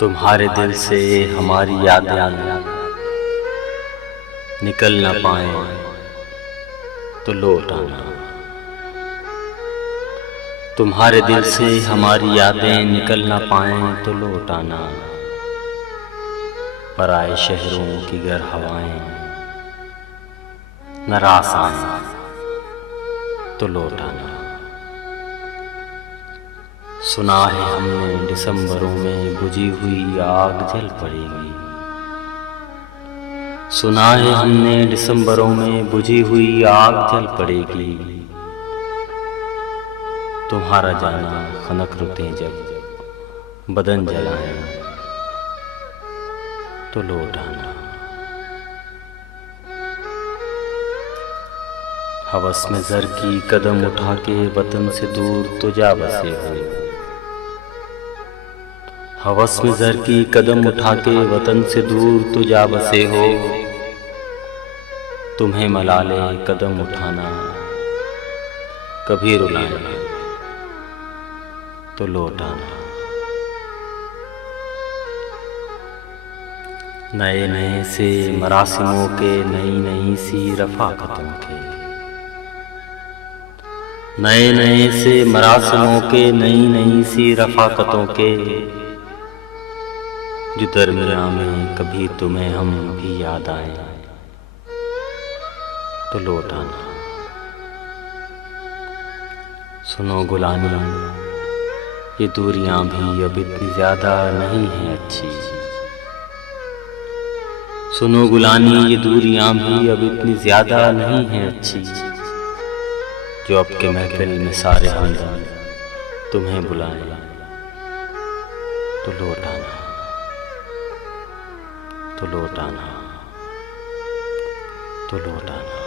तुम्हारे दिल से हमारी यादें निकल ना पाए तो लौट आना। तुम्हारे दिल से हमारी यादें निकल ना पाए तो लौट आना। पराए शहरों की गर हवाएं नाराज आए तो लौट आना। सुना है हमने दिसंबरों में बुझी हुई आग जल पड़ेगी। सुना है हमने दिसंबरों में बुझी हुई आग जल पड़ेगी। तुम्हारा जाना खनक रुते जब बदन जलाए तो लौट आना। हवस में जर की कदम उठा के वतन से दूर तो जा बसे हो। हवस में जर की कदम उठा के वतन से दूर तो जा बसे हो। तुम्हें मलाले कदम उठाना कभी रुलाए तो लौट आना। नए नए से मरासिमों के नई नई सी रफाकतों के। नए नए से मरासिमों के नई नई सी रफाकतों के। जो दरमियाँ में कभी तुम्हें हम भी याद आए तो लौट आना। सुनो गुलानी ये दूरियां भी अब इतनी ज्यादा नहीं हैं अच्छी। सुनो गुलानी ये दूरियां भी अब इतनी ज्यादा नहीं हैं अच्छी। जो अब के महफिल में सारे हमदम तुम्हें बुलाएं तो लौट आना तो लौट आना तो लौट आना।